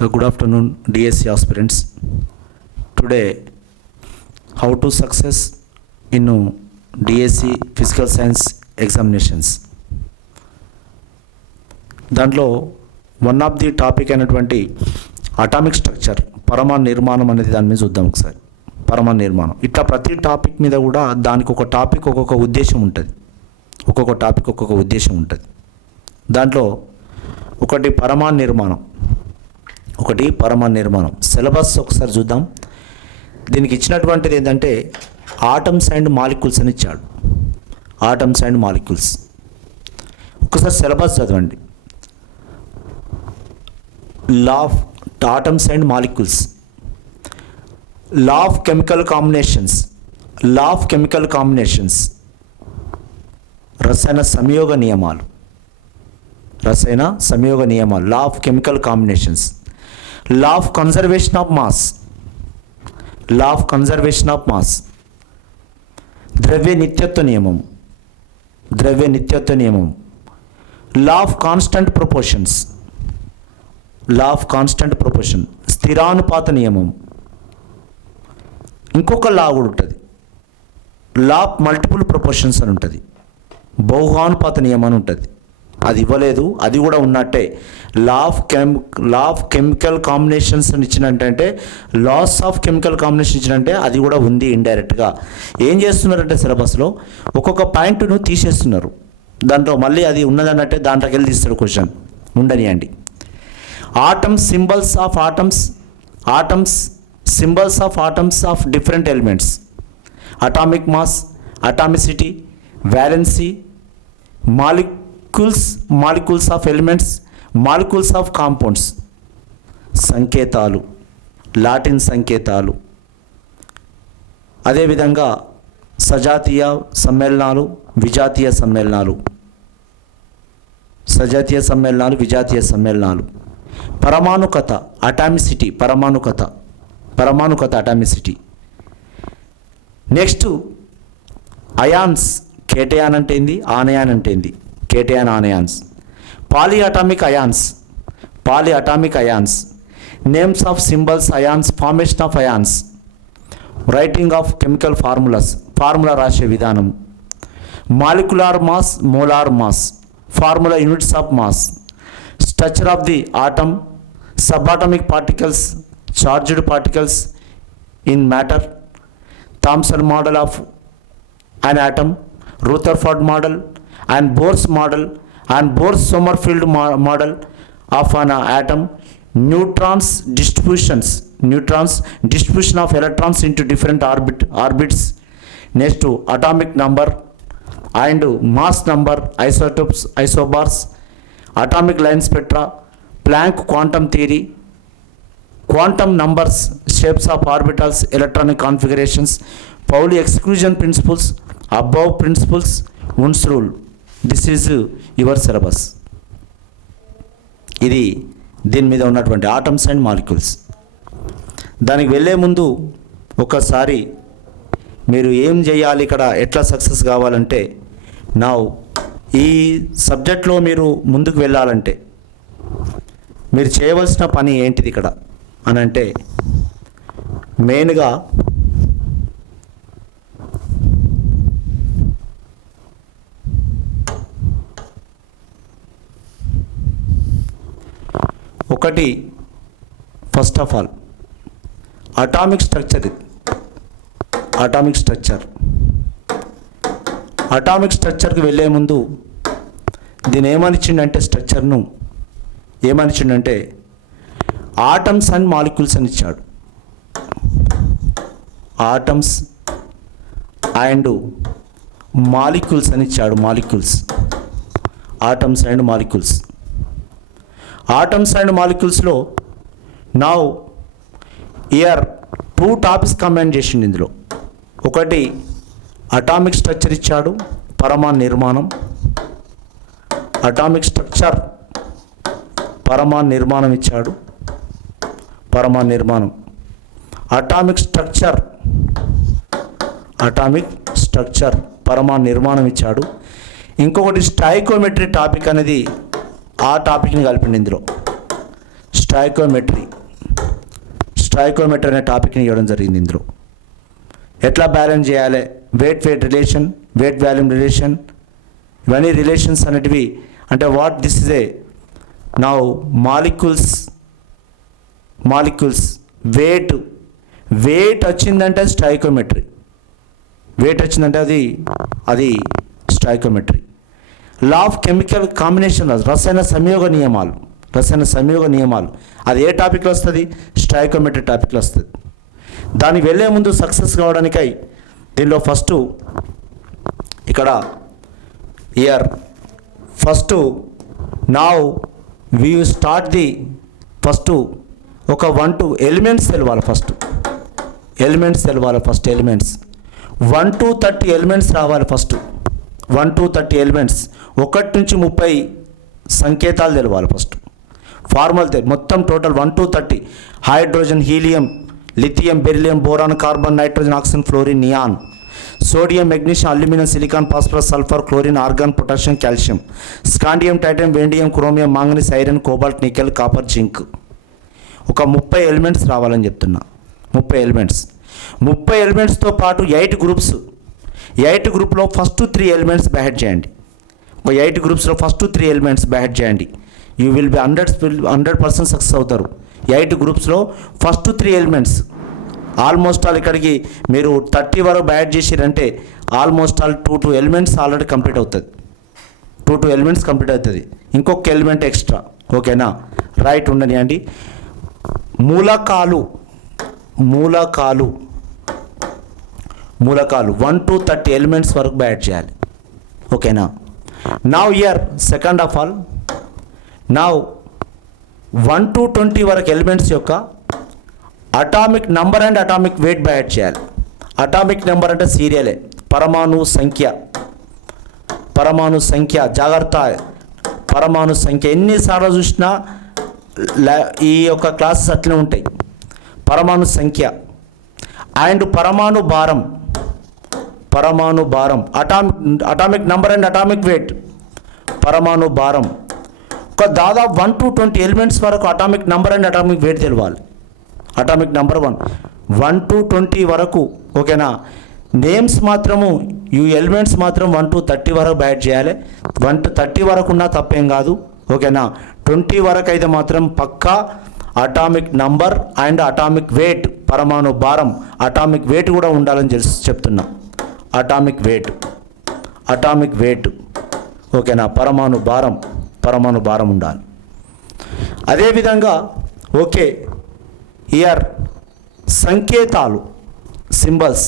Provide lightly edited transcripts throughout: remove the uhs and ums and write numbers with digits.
Good afternoon, DSC aspirants. Today, how to success in DSC Physical Science examinations. దాంట్లో one of the topic అయినటువంటి atomic structure, పరమాణు నిర్మాణం అనేది దాని మీద చూద్దాం ఒకసారి. పరమాణు నిర్మాణం ఇట్లా ప్రతి టాపిక్ మీద కూడా దానికి ఒక టాపిక్ ఒక్కొక్క ఉద్దేశం ఉంటుంది. ఒక్కొక్క టాపిక్ ఒక్కొక్క ఉద్దేశం ఉంటుంది. దాంట్లో ఒకటి పరమాణు నిర్మాణం సిలబస్ ఒకసారి చూద్దాం. దీనికి ఇచ్చినటువంటిది ఏంటంటే ఆటమ్స్ అండ్ మాలిక్యూల్స్ అని ఇచ్చాడు. ఆటమ్స్ అండ్ మాలిక్యూల్స్ ఒకసారి సిలబస్ చదవండి. Law of atoms and molecules, law of chemical combinations, రసాయన సంయోగ నియమాలు, లా of chemical combinations, law of conservation of mass, ద్రవ్య నిత్యత్వ నియమం, లా ఆఫ్ కాన్స్టెంట్ ప్రపోర్షన్, స్థిరానుపాత నియమం. ఇంకొక లా కూడా ఉంటుంది, లా ఆఫ్ మల్టిపుల్ ప్రపోర్షన్స్ అని ఉంటుంది, బహుళానుపాత నియమం అని ఉంటుంది. అది ఇవ్వలేదు, అది కూడా ఉన్నట్టే. లా ఆఫ్ కెమికల్ కాంబినేషన్స్ అని ఇచ్చినట్టే, లాస్ ఆఫ్ కెమికల్ కాంబినేషన్ ఇచ్చినట్టే అది కూడా ఉంది ఇండైరెక్ట్గా. ఏం చేస్తున్నారంటే సిలబస్లో ఒక్కొక్క పాయింట్ను తీసేస్తున్నారు. దాంట్లో మళ్ళీ అది ఉన్నదన్నట్టే దాంట్లోకి వెళ్ళి తీస్తారు క్వశ్చన్. ఉండనియండి. Symbols of atoms of different elements, atomic mass, atomicity, valency, molecules of elements, molecules of compounds, సంకేతాలు, లాటిన్ సంకేతాలు, అదేవిధంగా సజాతీయ సమ్మేళనాలు, విజాతీయ సమ్మేళనాలు, పరమాణుకత అటామిసిటీ. నెక్స్ట్ అయాన్స్, కేటయాన్ అంటే ఏంది, ఆనయాన్ అంటే ఏంది, cation anions, polyatomic ions, names of symbols ions, formation of ions, writing of chemical formula రాసే విధానం, molecular mass, molar mass, formula units of mass, structure of the atom, subatomic particles, charged particles in matter, Thomson model of an atom, Rutherford model and Bohr's model and Bohr-Sommerfeld model of an atom, neutrons distribution of electrons into different orbits. Next to atomic number and mass number, isotopes, isobars, atomic line spectra, Planck quantum theory, quantum numbers, shapes of orbitals, electronic configurations, Pauli exclusion principles, above principles, Wundt's rule. This is your syllabus. ఇది దీని మీద ఉన్నటువంటి atoms and molecules. దానికి వెళ్ళే ముందు ఒకసారి మీరు ఏం చేయాలి, ఇక్కడ ఎట్లా సక్సెస్ కావాలంటే, నా ఈ సబ్జెక్ట్లో మీరు ముందుకు వెళ్ళాలంటే మీరు చేయవలసిన పని ఏంటిది ఇక్కడ అని అంటే, మెయిన్గా ఒకటి, ఫస్ట్ ఆఫ్ ఆల్ అటామిక్ స్ట్రక్చర్కి వెళ్ళే ముందు దీని ఏమనిచ్చిండంటే, స్ట్రక్చర్ను ఏమనిచ్చిండంటే ఆటమ్స్ అండ్ మాలిక్యూల్స్ అని ఇచ్చాడు. ఆటమ్స్ అండ్ మాలిక్యూల్స్ అని ఇచ్చాడు. ఆటమ్స్ అండ్ మాలిక్యూల్స్లో నౌ ఇయర్ 2 టాపిక్స్ కంబైన్ చేసిండు. ఇందులో ఒకటి అటామిక్ స్ట్రక్చర్ ఇచ్చాడు, పరమాణు నిర్మాణం. అటామిక్ స్ట్రక్చర్, పరమాణు నిర్మాణం ఇచ్చాడు. అటామిక్ స్ట్రక్చర్, పరమాణు నిర్మాణం ఇచ్చాడు. ఇంకొకటి స్టాయికోమెట్రీ టాపిక్ అనేది ఆ టాపిక్ని కలిపిండి. ఇందులో స్టాయికోమెట్రీ అనే టాపిక్ని ఇవ్వడం జరిగింది. ఇందులో ఎట్లా బ్యాలెన్స్ చేయాలి, weight relation, weight volume relation, ఇవన్నీ రిలేషన్స్ అనేటివి. అంటే what this is a now molecules weight వచ్చిందంటే స్టాయికోమెట్రీ, వెయిట్ వచ్చిందంటే అది stoichiometry. Law of chemical combination, రసాయన సంయోగ నియమాలు అది ఏ టాపిక్లో వస్తుంది? స్టాయికోమెట్రీ టాపిక్లో వస్తుంది. దానికి వెళ్ళే ముందు సక్సెస్ కావడానికై దీనిలో ఫస్ట్ ఇక్కడ first now we start the first ఒక 1 to ఎలిమెంట్స్ తెలవాలి. ఫస్ట్ ఎలిమెంట్స్ 1 to 30 ఎలిమెంట్స్ రావాలి. ఫస్ట్ 1 to 30 ఎలిమెంట్స్, 1 నుంచి 30 సంకేతాలు తెలవాలి. ఫస్ట్ ఫార్ములా మొత్తం total 1 to 30: hydrogen, helium, lithium, beryllium, boron, carbon, nitrogen, oxygen, fluorine, neon, sodium, magnesium, aluminium, silicon, phosphorus, sulphur, chlorine, argon, potassium, calcium, scandium, titanium, vanadium, chromium, manganese, iron, cobalt, nickel, copper, zinc. ఒక 30 elements రావాలని చెప్తున్నా. 30 ఎలిమెంట్స్తో పాటు 8 groups. 8 గ్రూప్లో first 3 elements bad చేయండి. ఒక 8 గ్రూప్స్లో first 3 elements bad చేయండి. You will be 100% success అవుతారు. 8 గ్రూప్స్లో ఫస్ట్ 3 ఎలిమెంట్స్ ఆల్మోస్ట్ ఆల్ ఇక్కడికి మీరు 30 వరకు బ్యాడ్ చేసిరంటే almost all 2 elements already complete అవుతుంది. 2 ఎలిమెంట్స్ కంప్లీట్ అవుతుంది. ఇంకొక ఎలిమెంట్ ఎక్స్ట్రా. ఓకేనా? రైట్ ఉండని అండి. మూలకాలు 1 to 30 ఎలిమెంట్స్ వరకు బ్యాడ్ చేయాలి. ఓకేనా? Now year second of all now 1 to 20 వరకు ఎలిమెంట్స్ యొక్క atomic number and atomic wait bad చేయాలి. అటామిక్ నెంబర్ అంటే సీరియలే, పరమాణు సంఖ్య జాగ్రత్త. పరమాణు సంఖ్య ఎన్నిసార్లు చూసినా ఈ యొక్క క్లాసెస్ అట్లనే ఉంటాయి. పరమాణు సంఖ్య అండ్ పరమాణు భారం, atomic number and atomic weight, పరమాణు భారం. ఒక దాదాపు 1 to 20 ఎలిమెంట్స్ వరకు atomic number and atomic weight తెలవాలి. అటామిక్ నంబర్ 1 to 20 వరకు. ఓకేనా? నేమ్స్ మాత్రము ఈ ఎలిమెంట్స్ మాత్రం 1 to 30 వరకు బ్యాడ్ చేయాలి. 1 to 30 వరకు ఉన్నా తప్పేం కాదు. ఓకేనా? 20 వరకు అయితే మాత్రం పక్కా atomic number and atomic weight, పరమాణు భారం, అటామిక్ వెయిట్ కూడా ఉండాలని చెప్తున్నా. అటామిక్ వెయిట్ ఓకేనా? పరమాణు భారం ఉండాలి. అదేవిధంగా ఓకే ఇయర్ సంకేతాలు, సింబల్స్,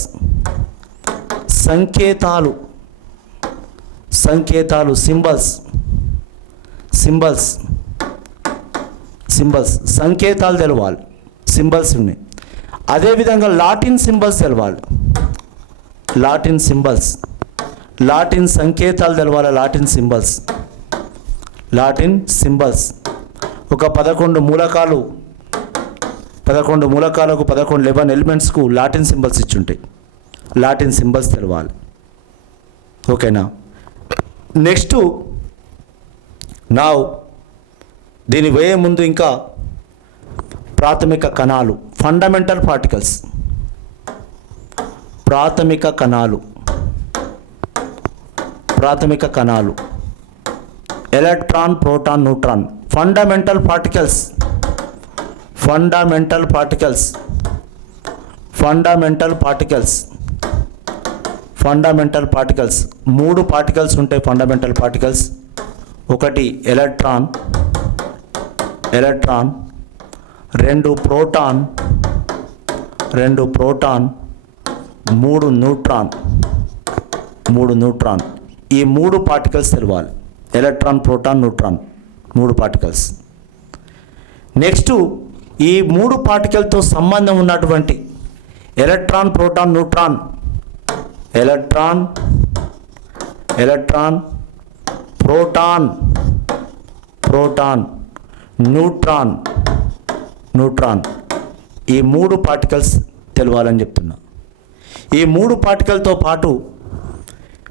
సంకేతాలు తెలవాలి. సింబల్స్ ఉన్నాయి. అదేవిధంగా లాటిన్ సింబల్స్ తెలవాలి. లాటిన్ సంకేతాలు తెలవాలి. లాటిన్ సింబల్స్ ఒక 11 మూలకాలకు 11 ఎలిమెంట్స్కు లాటిన్ సింబల్స్ ఇచ్చుంటాయి. లాటిన్ సింబల్స్ తెలవాలి. ఓకేనా? నెక్స్ట్ నా దీని పోయే ముందు ఇంకా ప్రాథమిక కణాలు, ఫండమెంటల్ పార్టికల్స్, ప్రాథమిక కణాలు, electron, proton, neutron. Fundamental particles 3 particles ఉంటాయి. ఫండమెంటల్ పార్టికల్స్ ఒకటి ఎలక్ట్రాన్, 2 ప్రోటాన్, 3 న్యూట్రాన్. ఈ 3 పార్టికల్స్ తెలవాలి. Electron, proton, neutron 3 particles. Next ఈ 3 పార్టికల్తో సంబంధం ఉన్నటువంటి electron, proton, neutron, electron, proton, neutron ఈ 3 పార్టికల్స్ తెలవాలని చెప్తున్నా. ఈ 3 పార్టికల్తో పాటు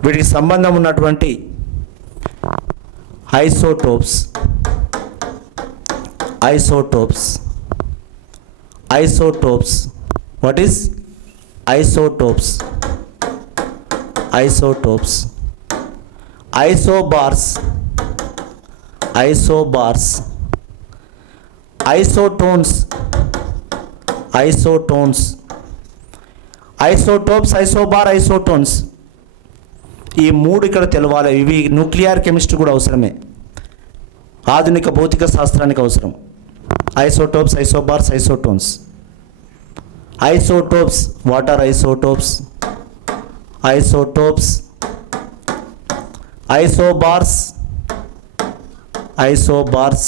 వీటికి సంబంధం ఉన్నటువంటి isotopes. Isotopes. What is isotopes? Isotopes. Isobars. Isobars. Isotones. Isotones. Isotopes, isobar, isotones. ఈ మూడు ఇక్కడ తెలవాలి. ఇవి న్యూక్లియర్ కెమిస్ట్రీ కూడా అవసరమే, ఆధునిక భౌతిక శాస్త్రానికి అవసరం. Isotopes, isobars, isotones. Isotopes, what are isotopes? Isotopes, isobars, isobars,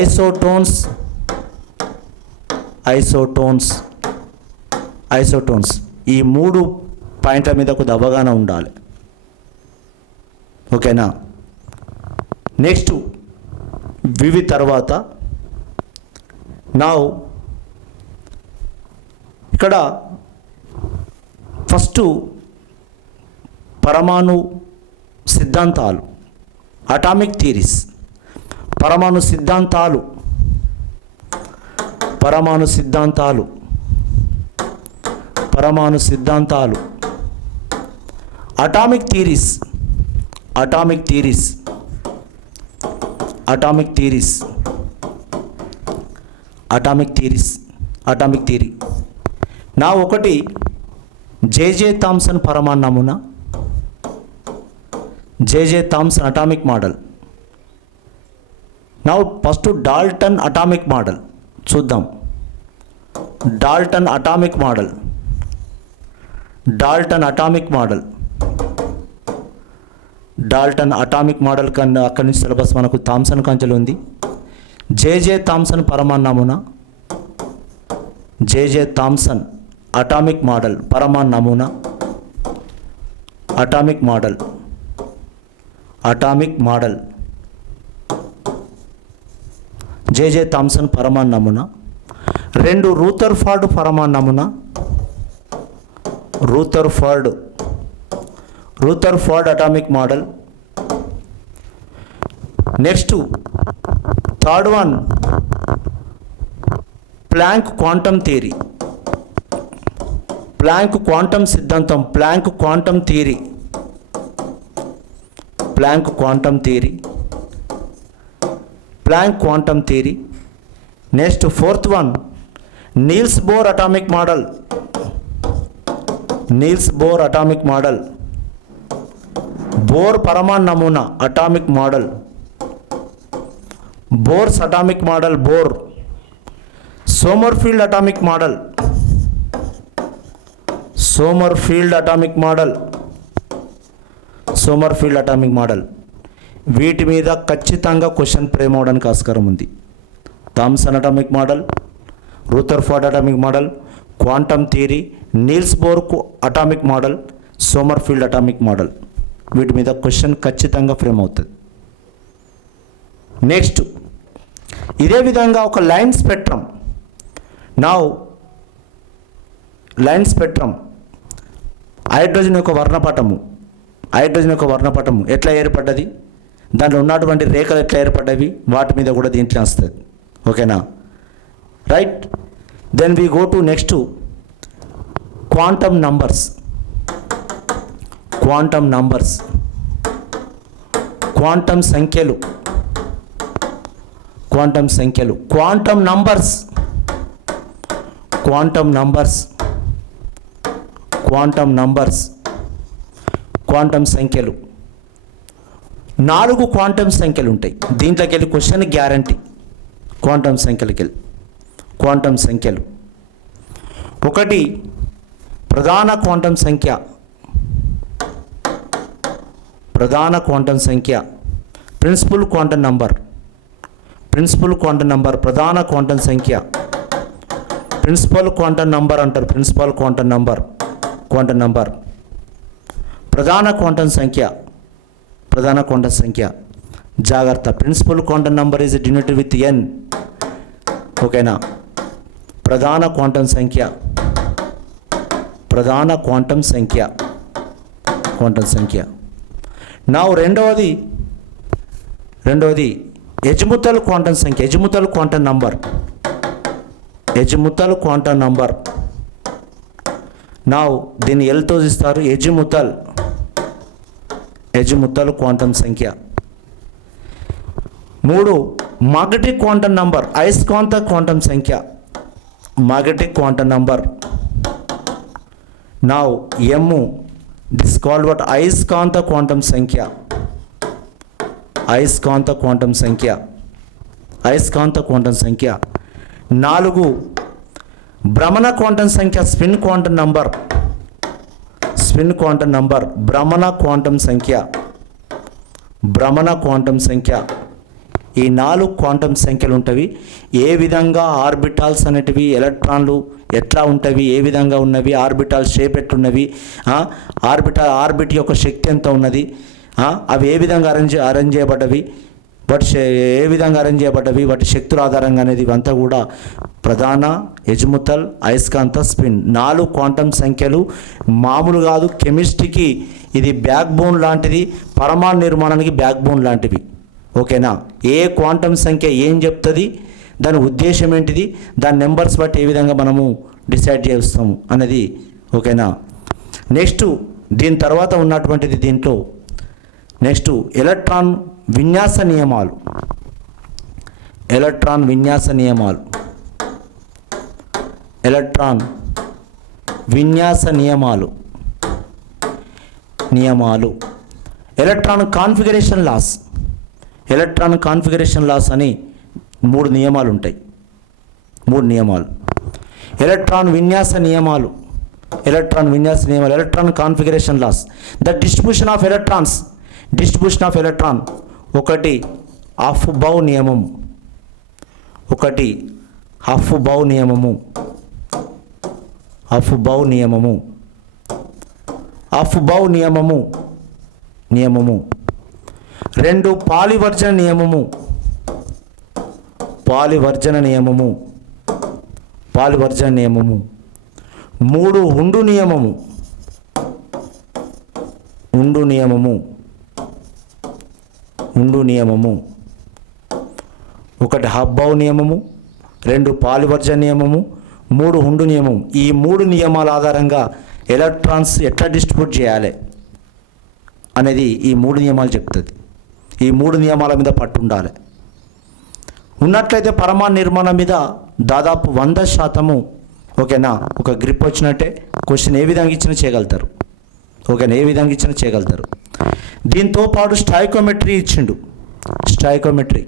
isotones, isotones, isotones. ఈ మూడు పాయింట్ల మీద కొద్ది అవగాహన ఉండాలి. ఓకేనా? నెక్స్ట్ వివి తర్వాత నా ఇక్కడ ఫస్ట్ పరమాణు సిద్ధాంతాలు, అటామిక్ థియరీస్. పరమాణు సిద్ధాంతాలు, పరమాణు సిద్ధాంతాలు, పరమాణు సిద్ధాంతాలు. Atomic theories, atomic theories, atomic theories, atomic theories, atomic theory. నా ఒకటి జే థామ్సన్ పరమాణు నమూనా, జే థామ్సన్ అటామిక్ మోడల్. నా ఫస్ట్ డాల్టన్ అటామిక్ మోడల్ చూద్దాం. Dalton atomic model, Dalton atomic model, Dalton atomic model కన్నా అక్కడి నుంచి సిలబస్ మనకు థామ్సన్ కంచెలు ఉంది. జే థామ్సన్ పరమాణు నమూనా, జే థామ్సన్ అటామిక్ మోడల్ పరమాణు నమూనా, atomic model, atomic model, J Thomson పరమాణు నమూనా. రెండు రూథర్ఫర్డ్ పరమాణు నమూనా, Rutherford, Rutherford atomic model. Next third one Planck quantum theory, Planck quantum సిద్ధాంతం, Planck quantum theory, Planck quantum theory, Planck quantum theory. Next fourth one Niels Bohr atomic model, Niels Bohr atomic model, Bohr పరమాణు నమూనా atomic model, Bohr's atomic model, Bohr. Sommerfeld atomic model, Sommerfeld atomic model, Sommerfeld atomic model. వీటి మీద ఖచ్చితంగా question frame అవడానికి ఆస్కారం ఉంది. Thomson atomic model, Rutherford atomic model, quantum theory, Niels Bohr atomic model, Sommerfeld atomic model. వీటి మీద question ఖచ్చితంగా frame అవుతుంది. నెక్స్ట్ ఇదే విధంగా ఒక line spectrum. Now line spectrum, hydrogen యొక్క వర్ణపటము, హైడ్రోజన్ యొక్క వర్ణపటము ఎట్లా ఏర్పడ్డది, దాంట్లో ఉన్నటువంటి రేఖలు ఎట్లా ఏర్పడ్డవి, వాటి మీద కూడా దీంట్లో వస్తుంది. ఓకేనా? Right. Then we go to next quantum numbers, quantum numbers, quantum సంఖ్యలు, క్వాంటమ్ సంఖ్యలు, quantum numbers, quantum numbers, quantum numbers, quantum సంఖ్యలు. 4 క్వాంటమ్ సంఖ్యలు ఉంటాయి. దీంట్లోకి వెళ్ళి క్వశ్చన్ గ్యారంటీ. క్వాంటమ్ సంఖ్యలకి వెళ్ళి క్వాంటమ్ సంఖ్యలు. ఒకటి ప్రధాన క్వాంటమ్ సంఖ్య, ప్రధాన క్వాంటమ్ సంఖ్య, principal quantum number, principal quantum number, ప్రధాన క్వాంటమ్ సంఖ్య, ప్రిన్సిపల్ క్వాంటమ్ నంబర్ అంటారు. Principal quantum number, quantum number, ప్రధాన క్వాంటమ్ సంఖ్య, ప్రధాన క్వాంటమ్ సంఖ్య. జాగ్రత్త, principal quantum number is denoted with n. ఓకేనా? ప్రధాన క్వాంటమ్ సంఖ్య, ప్రధాన క్వాంటమ్ సంఖ్య, క్వాంటమ్ సంఖ్య. నా రెండవది ఎజిముతల్ క్వాంటం సంఖ్య, azimuthal quantum number, azimuthal quantum number. నా దీన్ని ఎల్తో ఇస్తారు. ఎజిముతల్ క్వాంటం సంఖ్య. 3 మాగ్నెటిక్ క్వాంటం నంబర్, అయస్కాంత క్వాంటం సంఖ్య, magnetic quantum number. Now M, this called what, అయస్కాంత క్వాంటం సంఖ్య, అయస్కాంత క్వాంటం సంఖ్య, అయస్కాంత క్వాంటం సంఖ్య. 4 భ్రమణ క్వాంటం సంఖ్య, spin quantum number, spin quantum number, భ్రమణ క్వాంటం సంఖ్య, భ్రమణ క్వాంటం సంఖ్య. ఈ 4 క్వాంటం సంఖ్యలు ఉంటవి. ఏ విధంగా ఆర్బిటాల్స్ అనేటివి, ఎలక్ట్రాన్లు ఎట్లా ఉంటవి, ఏ విధంగా ఉన్నవి, ఆర్బిటాల్ షేప్ ఎట్లున్నవి, ఆర్బిట్ యొక్క శక్తి ఎంత ఉన్నది, అవి ఏ విధంగా అరేంజ్ చేయబడ్డవి, ఏ విధంగా అరేంజ్ చేయబడ్డవి, వాటి శక్తుల ఆధారంగా అనేది ఇవంతా కూడా ప్రధాన, ఎజిముతల్, అయస్కాంత, స్పిన్ 4 క్వాంటం సంఖ్యలు. మామూలు కాదు, కెమిస్ట్రీకి ఇది బ్యాక్ బోన్ లాంటిది, పరమాణు నిర్మాణానికి బ్యాక్ బోన్ లాంటివి. ఓకేనా? ఏ క్వాంటం సంఖ్య ఏం చెప్తుంది, దాని ఉద్దేశం ఏంటిది, దాని నెంబర్స్ బట్టి ఏ విధంగా మనము డిసైడ్ చేస్తాము అనేది. ఓకేనా? నెక్స్ట్ దీని తర్వాత ఉన్నటువంటిది దీంట్లో నెక్స్ట్ ఎలక్ట్రాన్ విన్యాస నియమాలు, ఎలక్ట్రాన్ విన్యాస నియమాలు, ఎలక్ట్రాన్ విన్యాస నియమాలు, నియమాలు. Electron configuration laws, electron configuration laws అని 3 నియమాలు ఉంటాయి. 3 నియమాలు. ఎలక్ట్రాన్ విన్యాస నియమాలు, ఎలక్ట్రాన్ విన్యాస నియమాలు. Electron configuration laws, the distribution of electrons, distribution of electron. 1 Aufbau నియమము, 1 అఫ్బౌ నియమము, అఫ్బౌ నియమము, అఫ్బౌ నియమము, నియమము. 2 పాలివర్జన నియమము, పాలివర్జన నియమము, పాలివర్జన నియమము. 3 ఉండు నియమము, ఉండు నియమము, ఉండు నియమము. 1 హబ్బౌ నియమము, 2 పాలివర్జన నియమము, 3 ఉండు నియమం. ఈ 3 నియమాల ఆధారంగా ఎలక్ట్రాన్స్ ఎట్లా డిస్ట్రిబ్యూట్ చేయాలి అనేది ఈ 3 నియమాలు చెప్తుంది. ఈ 3 నియమాల మీద పట్టు ఉండాలి. ఉన్నట్లయితే పరమాణు నిర్మాణం మీద దాదాపు 100%, ఓకేనా, ఒక గ్రిప్ వచ్చినట్టే. క్వశ్చన్ ఏ విధంగా ఇచ్చినా చేయగలుగుతారు. ఓకేనా? ఏ విధంగా ఇచ్చినా చేయగలుగుతారు. దీంతో పాటు స్టాయికోమెట్రీ ఇచ్చిండు, స్టాయికోమెట్రీ,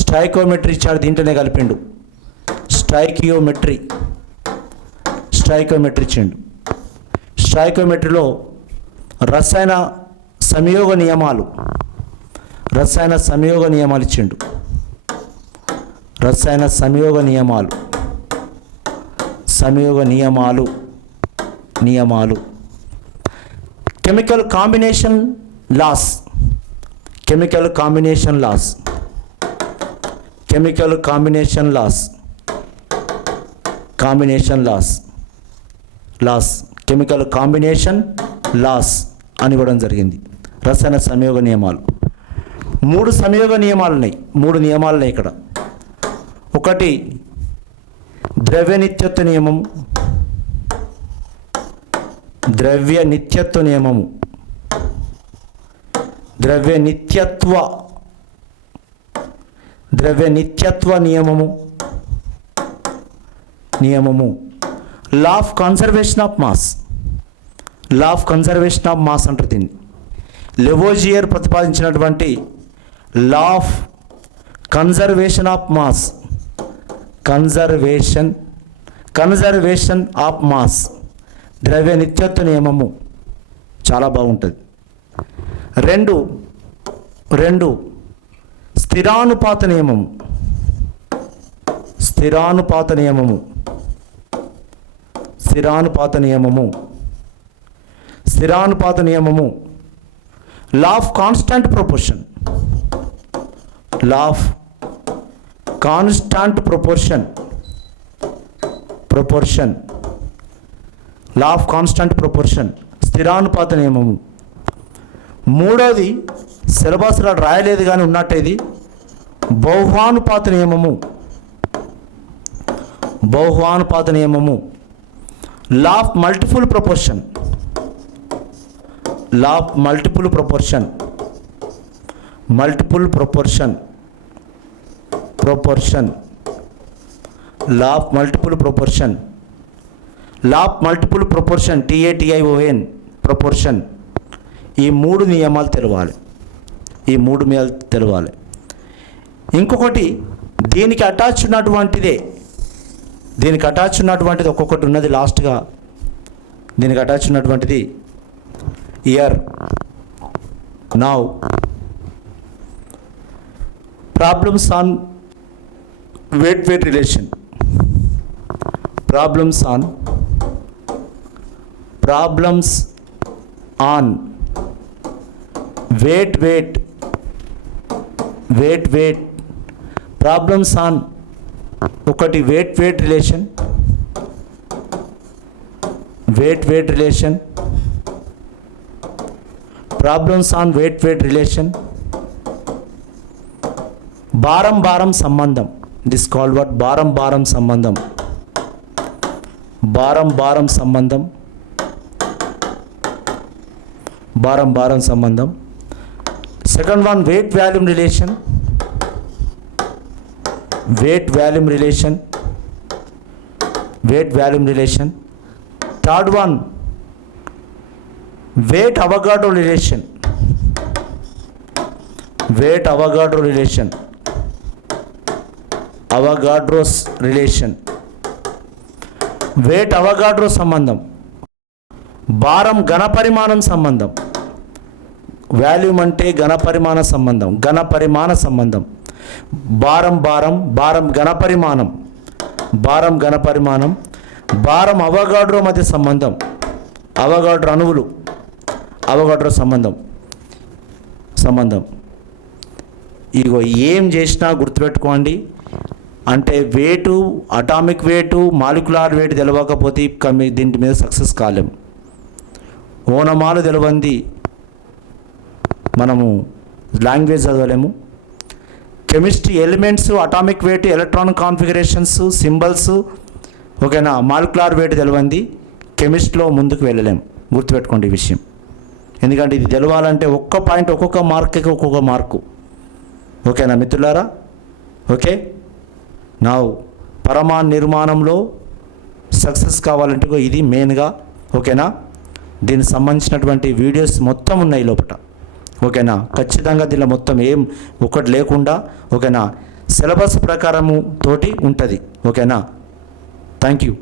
స్టాయికోమెట్రీ ఇచ్చాడు, దీంట్లోనే కలిపిండు. స్టాయికియోమెట్రీ, స్టాయికోమెట్రీ ఇచ్చిండు. స్టాయికోమెట్రీలో రసాయన సంయోగ నియమాలు, రసాయన సంయోగ నియమాలు ఇచ్చిండు. రసాయన సంయోగ నియమాలు, సంయోగ నియమాలు, నియమాలు. Chemical combination laws, chemical combination laws, chemical combination laws, combination laws, laws, chemical combination laws అని ఇవ్వడం జరిగింది. రసాయన సంయోగ నియమాలు. 3 సంయోగ నియమాలు ఉన్నాయి, 3 నియమాలు ఉన్నాయి ఇక్కడ. 1 ద్రవ్య నిత్యత్వ నియమము, ద్రవ్య నిత్యత్వ నియమము, ద్రవ్య నిత్యత్వ, ద్రవ్య నిత్యత్వ నియమము, నియమము. Law of conservation of mass, law of conservation of mass అంటారు దీన్ని. లెవోజియర్ ప్రతిపాదించినటువంటి law of conservation of mass, conservation, conservation of mass, ద్రవ్య నిత్యత్వ నియమము చాలా బాగుంటుంది. 2 స్థిరానుపాత నియమము, స్థిరానుపాత నియమము, స్థిరానుపాత నియమము, స్థిరానుపాత నియమము. Law of constant proportion, law of constant proportion, proportion, law of constant proportion, స్థిరానుపాత నియమము. 3వది సిలబస్లో రాయలేదు కానీ ఉన్నట్టు ఇది బహుళానుపాత నియమము, బహుళానుపాత నియమము. Law of multiple proportion, law of multiple proportion, multiple proportion, proportion, law of multiple proportion, law of multiple proportion, TATION, proportion. ఈ 3 నియమాలు తెలవాలి, ఈ 3 నియమాలు తెలవాలి. ఇంకొకటి దీనికి అటాచ్ ఉన్నటువంటిదే, దీనికి అటాచ్ ఉన్నటువంటిది ఒక్కొక్కటి ఉన్నది లాస్ట్గా. దీనికి అటాచ్ ఉన్నటువంటిది year now problems on weight relation, problems on weight problems on ఒకటి weight relation, problems on weight relation. భారం సంబంధం, దిస్ కాల్డ్ వాట్ భారం సంబంధం, భారం సంబంధం, భారం సంబంధం. Second one weight volume relation, weight volume relation. Third one weight Avogadro relation, Avogadro's relation. weight Avogadro సంబంధం. భారం ఘనపరిమాణం సంబంధం, వాల్యూమ్ అంటే ఘనపరిమాణ సంబంధం, భారం ఘనపరిమాణం, భారం అవగాడ్రో మధ్య సంబంధం, అవగాడ్రో అణువులు, అవగాడ్రో సంబంధం. ఇగో ఏం చేసినా గుర్తుపెట్టుకోండి, అంటే weight, atomic weight, molecular weight తెలవకపోతే దీంటి మీద సక్సెస్ కాలేం. ఓనమాలు తెలవంది మనము లాంగ్వేజ్ చదవలేము. Chemistry elements, atomic weight, electron configurations, symbols, ఓకేనా, మాలిక్యులర్ వెయిట్ తెలవంది కెమిస్ట్రీలో ముందుకు వెళ్ళలేం. గుర్తుపెట్టుకోండి ఈ విషయం, ఎందుకంటే ఇది తెలవాలంటే ఒక్క పాయింట్, ఒక్కొక్క మార్కు. ఓకేనా మిత్రులారా? ఓకే, నా పరమాణు నిర్మాణంలో సక్సెస్ కావాలంటే ఇది మెయిన్గా. ఓకేనా, దీనికి సంబంధించినటువంటి వీడియోస్ మొత్తం ఉన్నాయి లోపల. ఓకేనా, ఖచ్చితంగా దీనిలో మొత్తం ఏం ఒకటి లేకుండా, ఓకేనా, సిలబస్ ప్రకారము తోటి ఉంటుంది. ఓకేనా, థ్యాంక్ యూ.